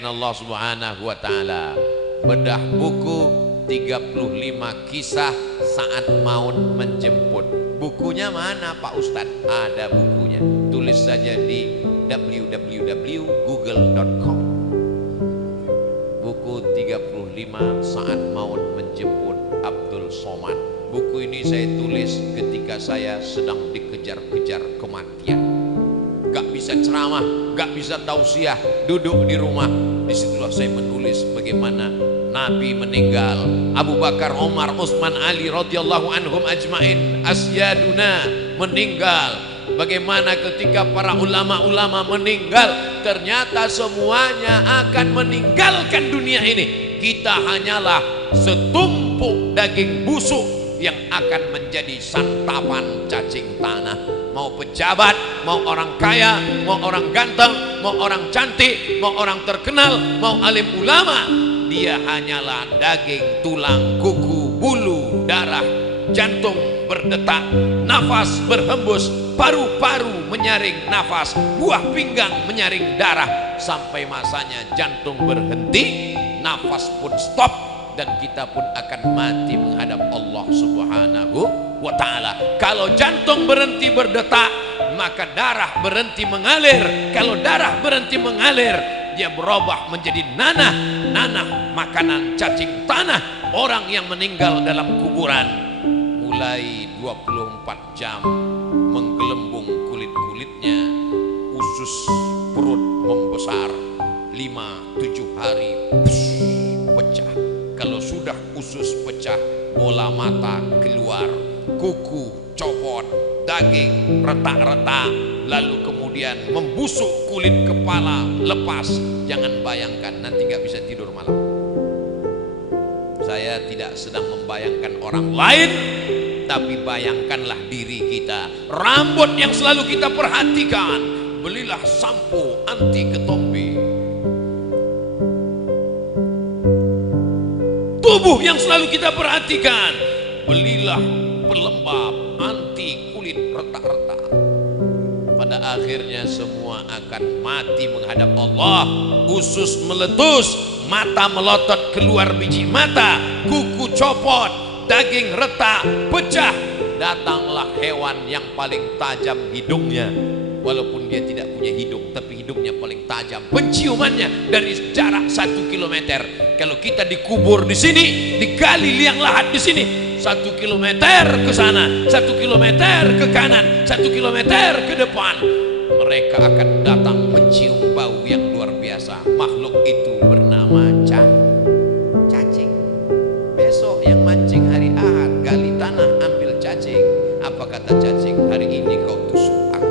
Allah Subhanahu wa ta'ala. Bedah buku 35 kisah saat maut menjemput. Bukunya mana Pak Ustadz? Ada bukunya. Tulis saja di www.google.com. Buku 35 saat maut menjemput Abdul Somad. Buku ini saya tulis ketika saya sedang dikejar-kejar kematian. Gak bisa ceramah, gak bisa tausiah, duduk di rumah. Disitulah saya menulis bagaimana Nabi meninggal, Abu Bakar, Omar, Utsman, Ali radhiyallahu anhum ajmain asyaduna meninggal. Bagaimana ketika para ulama-ulama meninggal, ternyata semuanya akan meninggalkan dunia ini. Kita hanyalah setumpuk daging busuk yang akan menjadi santapan cacing tanah. Mau pejabat, mau orang kaya, mau orang ganteng, mau orang cantik, mau orang terkenal, mau alim ulama, dia hanyalah daging, tulang, kuku, bulu, darah, jantung berdetak, nafas berhembus, paru-paru menyaring nafas, buah pinggang menyaring darah, sampai masanya jantung berhenti, nafas pun stop, dan kita pun akan mati menghadap Allah Subhanahu wa ta'ala. Kalau jantung berhenti berdetak, maka darah berhenti mengalir. Kalau darah berhenti mengalir, dia berubah menjadi nanah. Nanah makanan cacing tanah orang yang meninggal dalam kuburan. Mulai 24 jam menggelembung kulit-kulitnya, usus perut membesar, 5-7 hari pecah. Kalau sudah usus pecah, bola mata keluar, kuku copot, daging retak-retak, lalu kemudian membusuk kulit kepala lepas. Jangan bayangkan, nanti gak bisa tidur malam. Saya tidak sedang membayangkan orang lain, tapi bayangkanlah diri kita. Rambut yang selalu kita perhatikan, belilah sampo anti ketombe. Tubuh yang selalu kita perhatikan, belilah pelembab anti kulit retak-retak. Pada akhirnya semua akan mati menghadap Allah. Usus meletus, mata melotot keluar biji mata, kuku copot, daging retak, pecah. Datanglah hewan yang paling tajam hidungnya. Walaupun dia tidak punya hidung, tapi hidungnya paling tajam. Penciumannya dari jarak 1 kilometer. Kalau kita dikubur di sini, digali liang lahat di sini, 1 kilometer ke sana, 1 kilometer ke kanan, 1 kilometer ke depan, mereka akan datang mencium bau yang luar biasa. Makhluk itu bernama cacing. Besok yang mancing hari Ahad, gali tanah ambil cacing. Apa kata cacing? Hari ini kau tusuk aku,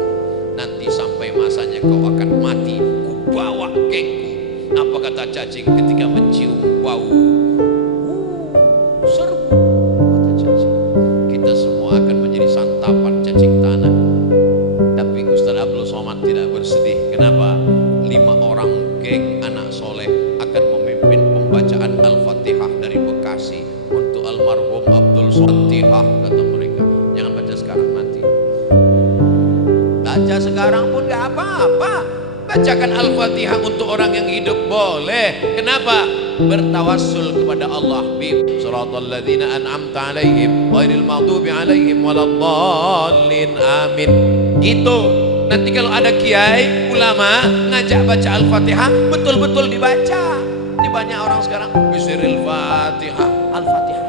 nanti sampai masanya kau akan mati, ku bawa gengku. Apa kata cacing ketika mencium bau? Serbu, kata cacing. Kita semua akan menjadi santapan cacing tanah. Tapi Ustaz Abdul Somad tidak bersedih. Kenapa? 5 orang geng anak soleh akan memimpin pembacaan Al-Fatihah dari Bekasi untuk almarhum Abdul Somad. Kata mereka, jangan baca sekarang, nanti baca sekarang pun gak apa-apa. Bacakan Al-Fatihah untuk orang yang hidup boleh. Kenapa? Bertawassul kepada Allah. Shiratal ladzina an'amta 'alaihim ghairil maghdubi 'alaihim waladdallin. Amin. Itu nanti kalau ada kiai ulama ngajak baca Al-Fatihah, betul-betul dibaca. Ini banyak orang sekarang bisiril Fatihah, Al-Fatihah.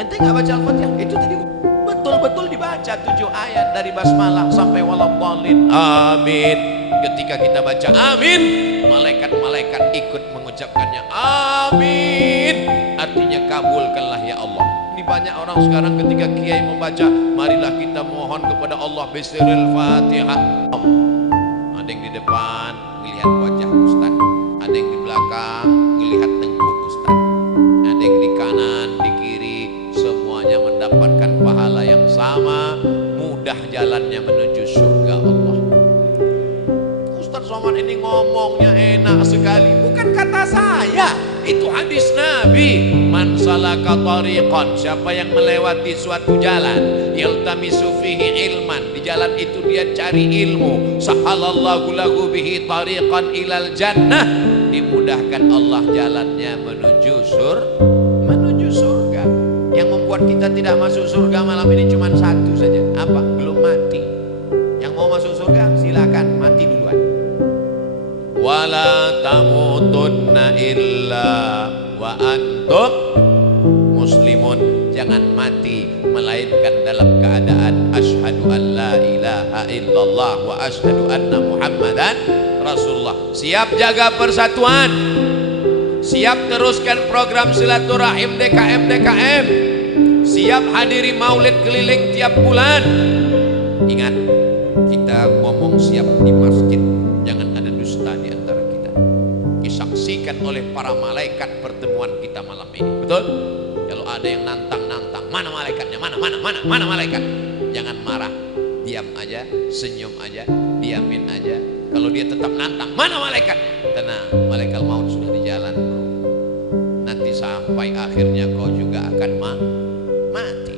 Ente nggak baca Al-Fatihah? Itu tadi betul-betul dibaca 7 ayat dari basmalah sampai waladdallin. Amin. Ketika kita baca amin, malaikat-malaikat ikut mengucapkannya amin. Artinya kabulkanlah ya Allah. Ini banyak orang sekarang ketika kiai membaca, marilah kita mohon kepada Allah bisiril Fatihah. Ada yang di depan melihat wajah Ustaz, ada yang di belakang melihat tengkuk Ustaz, ada yang di kanan, di kiri, semuanya mendapatkan pahala yang sama, mudah jalannya menuju surga Allah. Ustaz Somad ini ngomongnya enak sekali, bukan kata saya, itu hadis Nabi. Man salaka tariqan, siapa yang melewati suatu jalan, yaltamisu fihi ilman, di jalan itu dia cari ilmu, sahalallahu lahu bihi tariqan ilal jannah, dimudahkan Allah jalannya menuju surga. Yang membuat kita tidak masuk surga malam ini cuma satu saja. Apa? Belum mati. Yang mau masuk surga silakan mati duluan. Wala tamutunna illa wa antum muslimun. Jangan mati melainkan dalam keadaan asyhadu an la ilaha illallah wa asyhadu anna muhammadan rasulullah. Siap jaga persatuan, siap teruskan program silaturahim DKM, siap hadiri maulid keliling tiap bulan. Ingat, kita ngomong siap di masjid, jangan ada dusta di antara kita. Disaksikan oleh para malaikat pertemuan kita malam ini. Betul? Kalau ada yang nantang-nantang, mana malaikatnya? Mana malaikat? Jangan marah, diam aja, senyum aja, diamin aja. Kalau dia tetap nantang, mana malaikat? Tenang, malaikat maut sudah di jalan, bro. Nanti sampai akhirnya kau juga akan mati.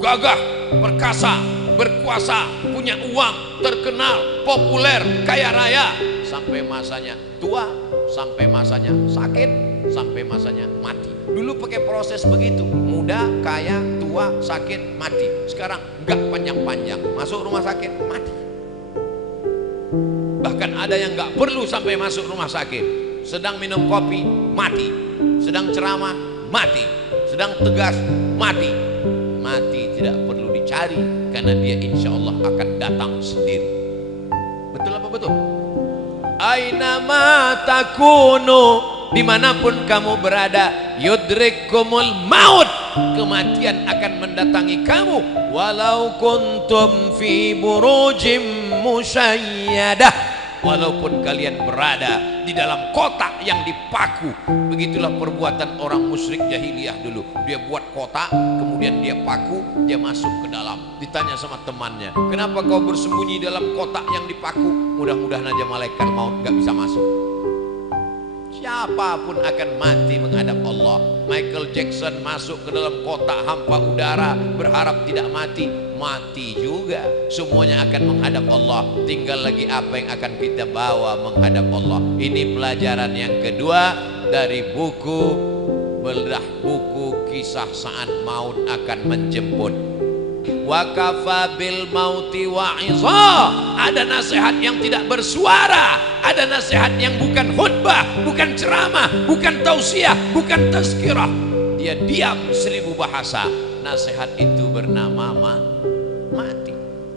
Gagah, perkasa, berkuasa, punya uang, terkenal, populer, kaya raya, sampai masanya tua, sampai masanya sakit, sampai masanya mati. Dulu pakai proses begitu, muda, kaya, tua, sakit, mati. Sekarang enggak panjang-panjang, masuk rumah sakit, mati. Bahkan ada yang enggak perlu sampai masuk rumah sakit. Sedang minum kopi, mati. Sedang ceramah, mati. Sedang tegas, mati. Mati tidak perlu dicari, karena dia insya Allah akan datang sendiri. Betul apa betul? Aina ma takunu, dimanapun kamu berada, yudrikumul maut, kematian akan mendatangi kamu. Walau kuntum fi burujim musayyadah, walaupun kalian berada di dalam kotak yang dipaku. Begitulah perbuatan orang musyrik jahiliyah dulu. Dia buat kotak, kemudian dia paku, dia masuk ke dalam. Ditanya sama temannya, kenapa kau bersembunyi dalam kotak yang dipaku? Mudah-mudahan aja malaikat maut gak bisa masuk. Siapapun akan mati menghadap Allah. Michael Jackson masuk ke dalam kotak hampa udara, berharap tidak mati, mati juga. Semuanya akan menghadap Allah. Tinggal lagi apa yang akan kita bawa menghadap Allah. Ini pelajaran yang kedua dari buku bedah buku kisah saat maut akan menjemput. Wa kafa bil mauti wa'iza. Ada nasihat yang tidak bersuara, ada nasihat yang bukan khutbah, bukan ceramah, bukan tausiah, bukan tazkirah. Dia diam 1000 bahasa. Nasihat itu bernama mati.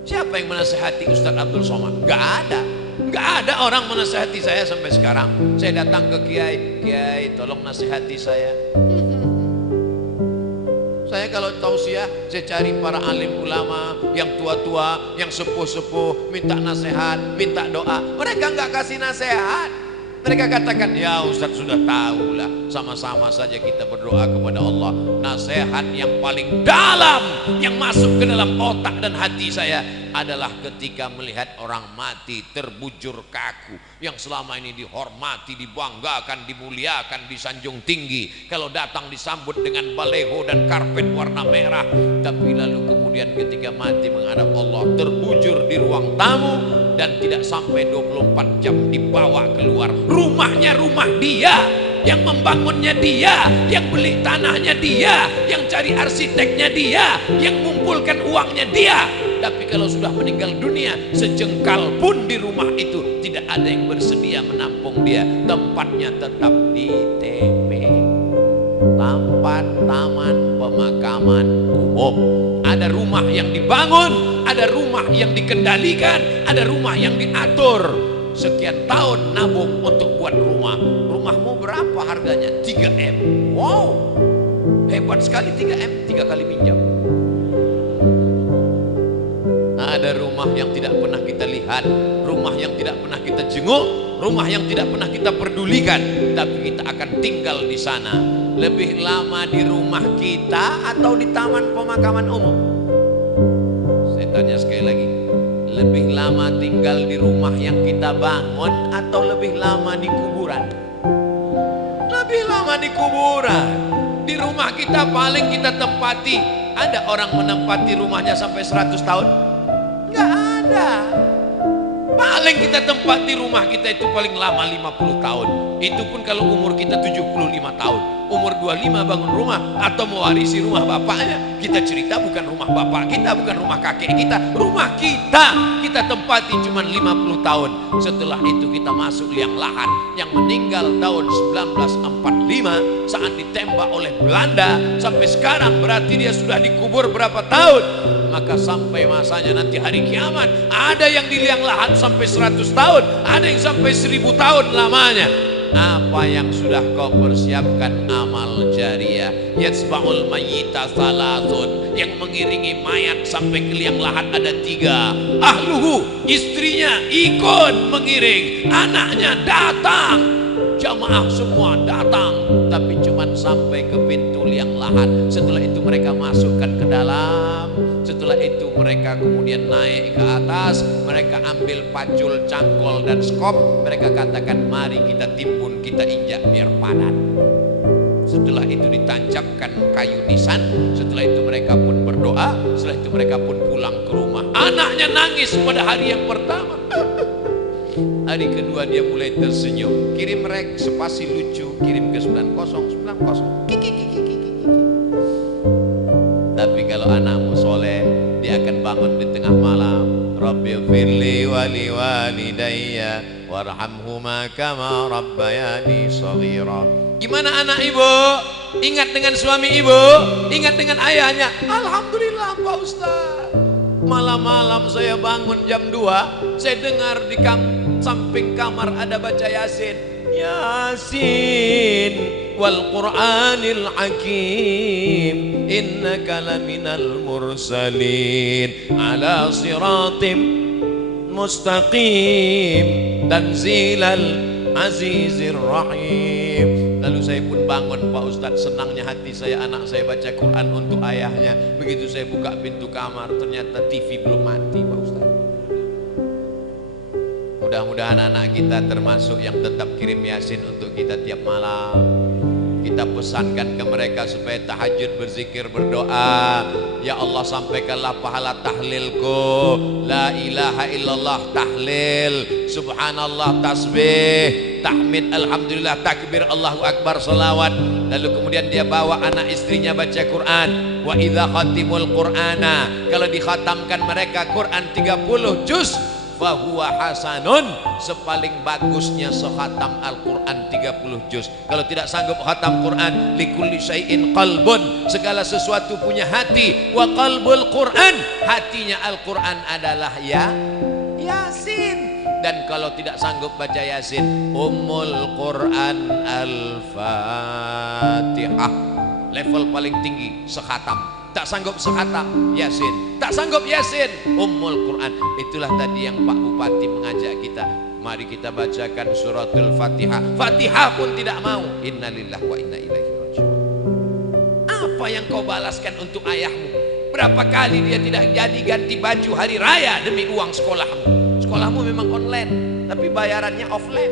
Siapa yang menasihati Ustaz Abdul Somad? Gak ada. Gak ada orang menasihati saya sampai sekarang. Saya datang ke Kiai, tolong nasihati saya. Saya kalau tausiah, saya cari para alim ulama yang tua-tua, yang sepuh-sepuh, minta nasihat, minta doa. Mereka nggak kasih nasihat. Mereka katakan, ya Ustaz sudah tahu lah, sama-sama saja kita berdoa kepada Allah. Nasihat yang paling dalam, yang masuk ke dalam otak dan hati saya adalah ketika melihat orang mati terbujur kaku, yang selama ini dihormati, dibanggakan, dimuliakan, disanjung tinggi. Kalau datang disambut dengan baleho dan karpet warna merah, tapi lalu kemudian ketika mati menghadap Allah terbujur di ruang tamu dan tidak sampai 24 jam dibawa keluar. Rumahnya rumah dia, yang membangunnya dia, yang beli tanahnya dia, yang cari arsiteknya dia, yang mengumpulkan uangnya dia. Tapi kalau sudah meninggal dunia, sejengkal pun di rumah itu tidak ada yang bersedia menampung dia. Tempatnya tetap di TP, tempat taman pemakaman umum. Ada rumah yang dibangun, ada rumah yang dikendalikan, ada rumah yang diatur. Sekian tahun nabung untuk buat rumah. Rumahmu berapa harganya? 3M. Wow, hebat sekali. 3M, 3 kali minjam. Ada rumah yang tidak pernah kita lihat, rumah yang tidak pernah kita jenguk, rumah yang tidak pernah kita pedulikan, tapi kita akan tinggal di sana. Lebih lama di rumah kita atau di taman pemakaman umum? Saya tanya sekali lagi, lebih lama tinggal di rumah yang kita bangun atau lebih lama di kuburan? Lebih lama di kuburan. Di rumah kita paling kita tempati. Ada orang menempati rumahnya sampai 100 tahun? Nggak ada. Paling Paling kita tempati rumah kita itu paling lama 50 tahun. Itu pun kalau umur kita 75 tahun. Umur 25 bangun rumah atau mewarisi rumah bapaknya. Kita cerita bukan rumah bapak kita, bukan rumah kakek kita, rumah kita tempati cuma 50 tahun. Setelah itu kita masuk liang lahat yang meninggal tahun 1945 saat ditembak oleh Belanda. Sampai sekarang berarti dia sudah dikubur berapa tahun. Maka sampai masanya nanti hari kiamat, ada yang di liang lahat sampai 100 tahun, ada yang sampai 1000 tahun lamanya. Apa yang sudah kau persiapkan? Amal jariah. Yatsba'ul mayyita salatun, yang mengiringi mayat sampai ke liang lahat ada 3. Ahluhu, istrinya ikut mengiring, anaknya datang, jamaah semua datang, tapi cuman sampai ke pintu liang lahat. Setelah itu mereka masukkan ke dalam. Setelah itu mereka kemudian naik ke atas, mereka ambil pacul, cangkol dan skop, mereka katakan mari kita timbun, kita injak biar padat. Setelah itu ditancapkan kayu nisan. Setelah itu mereka pun berdoa. Setelah itu mereka pun pulang ke rumah. Anaknya nangis pada hari yang pertama. Hari kedua dia mulai tersenyum. Kirim rek spasi lucu, kirim ke 9090. Tapi kalau anakmu soleh, dia akan bangun di tengah malam. Rabbi firli wali walidayya warhamhuma kama rabbayani shaghira. Gimana anak ibu? Ingat dengan suami ibu? Ingat dengan ayahnya? Alhamdulillah Pak Ustaz. Malam-malam saya bangun jam 2, saya dengar di samping kamar ada baca Yasin. Yasin wal Qur'anil Hakim innaka laminal mursalin ala siratim mustaqim tanzilal azizir rahim. Lalu saya pun bangun Pak Ustadz, senangnya hati saya, anak saya baca Quran untuk ayahnya. Begitu saya buka pintu kamar, ternyata TV belum mati Pak Ustadz. Mudah-mudahan anak kita termasuk yang tetap kirim Yasin untuk kita tiap malam. Kita pesankan ke mereka supaya tahajud, berzikir, berdoa. Ya Allah, sampaikanlah pahala tahlilku. La ilaha illallah tahlil, subhanallah tasbih, tahmid, alhamdulillah, takbir, Allahu akbar, salawat. Lalu kemudian dia bawa anak istrinya baca Quran. Wa idza khatimul qur'ana, kalau dikhatamkan mereka Quran 30 juz, fahuwa hasanun, sepaling bagusnya sekhatam Al-Quran 30 juz. Kalau tidak sanggup khatam Quran, likulli syai'in qalbun, segala sesuatu punya hati. Wa qalbul Quran, hatinya Al-Quran adalah Yasin. Dan kalau tidak sanggup baca Yasin, Ummul Quran Al-Fatihah, level paling tinggi sekhatam. Tak sanggup sekhatam Yasin, tak sanggup Yasin, Ummul Quran. Itulah tadi yang Pak Bupati mengajak kita, mari kita bacakan suratul Fatihah. Fatihah pun tidak mau. Innalillahi wa inna ilaihi raji'un. Apa yang kau balaskan untuk ayahmu? Berapa kali dia tidak jadi ganti baju hari raya demi uang sekolahmu? Sekolahmu memang online, tapi bayarannya offline.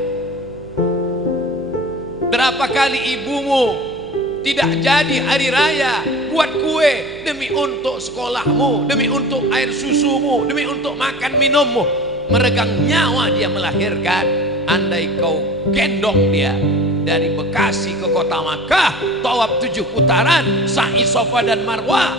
Berapa kali ibumu tidak jadi hari raya buat kue demi untuk sekolahmu, demi untuk air susumu, demi untuk makan minummu. Meregang nyawa dia melahirkan. Andai kau gendong dia dari Bekasi ke kota Makkah, tawaf 7 putaran, sa'i Safa dan Marwah,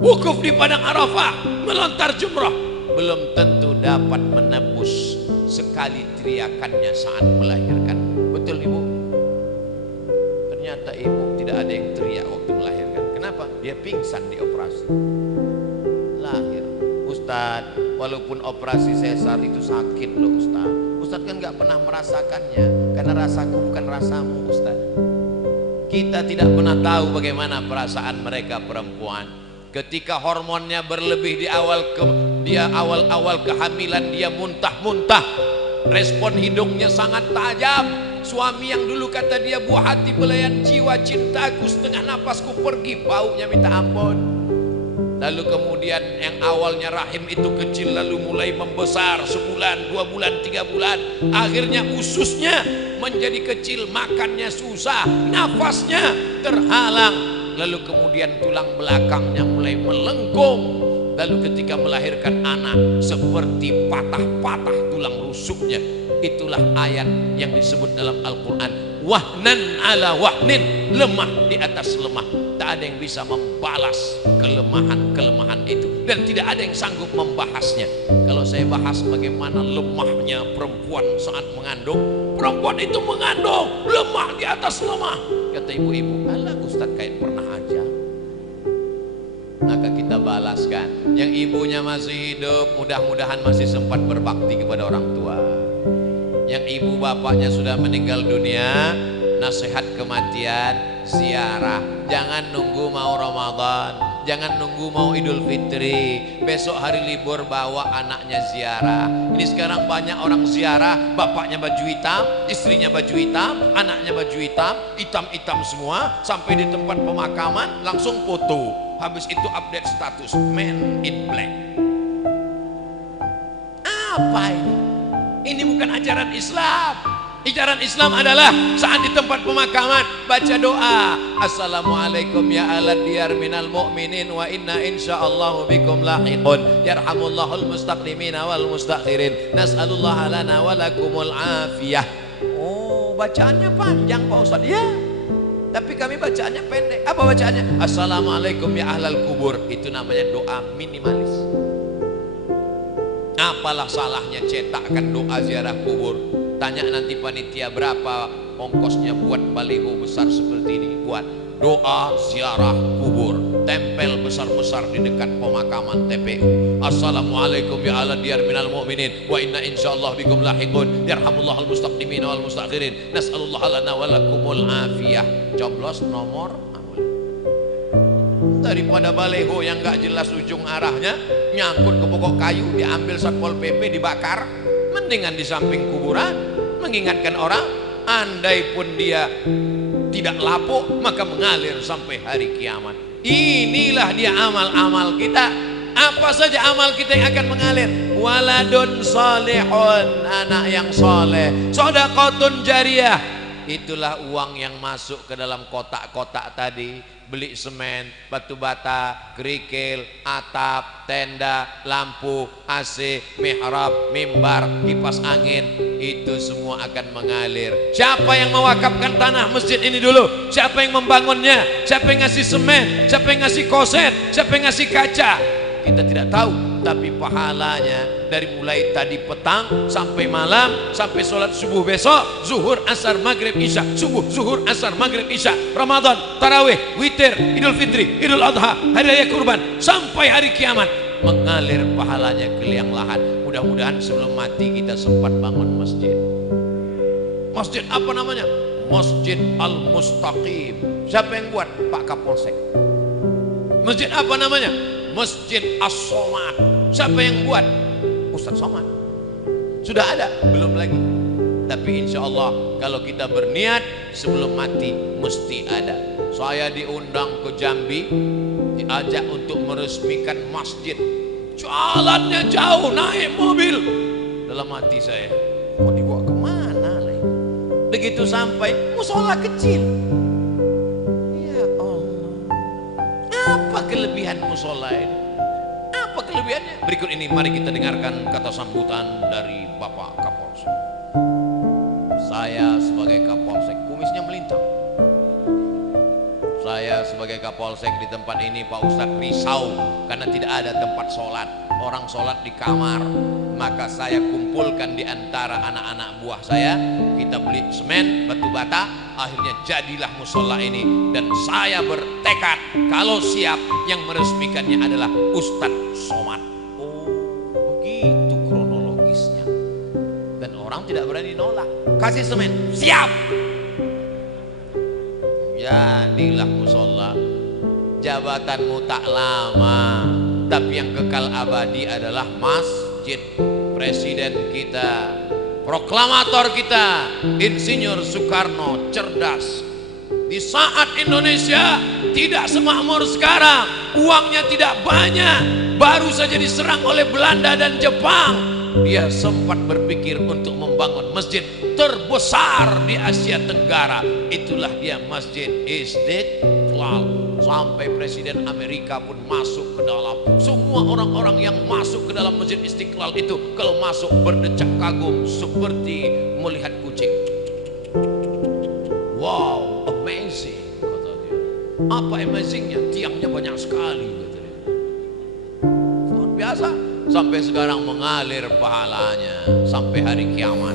wukuf di padang Arafah, melontar jumrah, belum tentu dapat menebus sekali teriakannya saat melahirkan. Betul ibu? Ternyata ibu tidak ada yang teriak waktu melahirkan. Kenapa? Dia pingsan di operasi. Lahir. Ustadz, walaupun operasi sesar itu sakit loh Ustadz. Ustadz kan gak pernah merasakannya, karena rasaku bukan rasamu Ustadz. Kita tidak pernah tahu bagaimana perasaan mereka perempuan. Ketika hormonnya berlebih di awal kehamilan, dia muntah-muntah. Respon hidungnya sangat tajam. Suami yang dulu kata dia buah hati belayan jiwa, cintaku setengah napasku pergi, baunya minta ampun. Lalu kemudian yang awalnya rahim itu kecil lalu mulai membesar, sebulan, 2 bulan, 3 bulan. Akhirnya ususnya menjadi kecil, makannya susah, nafasnya terhalang. Lalu kemudian tulang belakangnya mulai melengkung. Lalu ketika melahirkan anak seperti patah-patah tulang rusuknya. Itulah ayat yang disebut dalam Al-Quran, wahnan ala wahnin, lemah di atas lemah. Tak ada yang bisa membalas kelemahan-kelemahan itu, dan tidak ada yang sanggup membahasnya. Kalau saya bahas bagaimana lemahnya perempuan saat mengandung, perempuan itu mengandung lemah di atas lemah. Kata ibu-ibu, alah Ustaz kayak pernah aja. Maka kita balaskan. Yang ibunya masih hidup, mudah-mudahan masih sempat berbakti kepada orang tua. Yang ibu bapaknya sudah meninggal dunia, nasihat kematian, ziarah. Jangan nunggu mau Ramadan, jangan nunggu mau Idul Fitri, besok hari libur bawa anaknya ziarah. Ini sekarang banyak orang ziarah, bapaknya baju hitam, istrinya baju hitam, anaknya baju hitam, hitam-hitam semua. Sampai di tempat pemakaman langsung foto, habis itu update status man in black. Apa ini? Ini bukan ajaran Islam. Ajaran Islam adalah saat di tempat pemakaman baca doa, assalamualaikum ya alad diyar minal mu'minin wa inna insyaallahu bikum lahiqun yarhamullahul mustaqdimina wal mustakhirin nas'alullaha lana wa lakumul afiyah. Oh, bacaannya panjang Pak Ustaz. Ya, tapi kami bacaannya pendek. Apa bacaannya? Assalamualaikum ya ahlal kubur. Itu namanya doa minimalis. Apalah salahnya cetakkan doa ziarah kubur? Tanya nanti panitia berapa ongkosnya buat baliho besar seperti ini, buat doa ziarah kubur, tempel besar-besar di dekat pemakaman TPU. Assalamualaikum ya ala diyar minal mu'minin wa inna insyaallah bikum lahiqun yarhamullahul mustaqdimin wal mustakhirin nas'alullaha lana wa lakumul afiyah. Coblos nomor. Daripada baliho yang gak jelas ujung arahnya, nyangkut ke pokok kayu, diambil Satpol PP, dibakar. Mendingan di samping kuburan, mengingatkan orang. Andai pun dia tidak lapuk, maka mengalir sampai hari kiamat. Inilah dia amal-amal kita. Apa saja amal kita yang akan mengalir? Waladun salihun, anak yang soleh, sodaqotun jariyah. Itulah uang yang masuk ke dalam kotak-kotak tadi. Beli semen, batu bata, kerikil, atap, tenda, lampu, AC, mihrab, mimbar, kipas angin, itu semua akan mengalir. Siapa yang mewakafkan tanah masjid ini dulu? Siapa yang membangunnya? Siapa yang ngasih semen? Siapa yang ngasih koset? Siapa yang ngasih kaca? Kita tidak tahu, tapi pahalanya dari mulai tadi petang sampai malam, sampai sholat subuh besok, zuhur, asar, maghrib, isya, subuh, zuhur, asar, maghrib, isya, Ramadan, tarawih, witir, Idul Fitri, Idul Adha, hari raya kurban, sampai hari kiamat, mengalir pahalanya ke liang lahat. Mudah-mudahan sebelum mati kita sempat bangun masjid. Masjid apa namanya? Masjid Al-Mustaqim. Siapa yang buat? Pak Kapolsek. Masjid apa namanya? Masjid As-Somad. Siapa yang buat? Ustaz Somad. Sudah ada? Belum lagi. Tapi insya Allah kalau kita berniat sebelum mati mesti ada. Saya diundang ke Jambi, diajak untuk meresmikan masjid. Jalannya jauh, naik mobil. Dalam hati saya, mau dibawa kemana lagi? Begitu sampai, musola kecil. Ya Allah, apa kelebihan musola ini? Apa kelebihannya? Berikut ini mari kita dengarkan kata sambutan dari Bapak Kapolsek. Saya sebagai Kapolsek, kumisnya melintang. Saya sebagai Kapolsek di tempat ini, Pak Ustadz risau karena tidak ada tempat sholat. Orang sholat di kamar. Maka saya kumpulkan di antara anak-anak buah saya. Kita beli semen, batu bata. Akhirnya jadilah musola ini. Dan saya bertekad kalau siap, yang meresmikannya adalah Ustadz Somad. Oh, begitu kronologisnya. Dan orang tidak berani nolak. Kasih semen, siap. Jadilah musola. Jabatanmu tak lama, tapi yang kekal abadi adalah masjid. Presiden kita, proklamator kita, Insinyur Soekarno cerdas. Di saat Indonesia tidak semakmur sekarang, uangnya tidak banyak, baru saja diserang oleh Belanda dan Jepang, dia sempat berpikir untuk membangun masjid terbesar di Asia Tenggara. Itulah dia Masjid Istiqlal. Sampai Presiden Amerika pun masuk ke dalam. Semua orang-orang yang masuk ke dalam Masjid Istiqlal itu kalau masuk berdecak kagum seperti melihat kucing. Wow, amazing, kata dia. Apa amazingnya? Tiangnya banyak sekali, kata dia. Luar biasa. Sampai sekarang mengalir pahalanya sampai hari kiamat.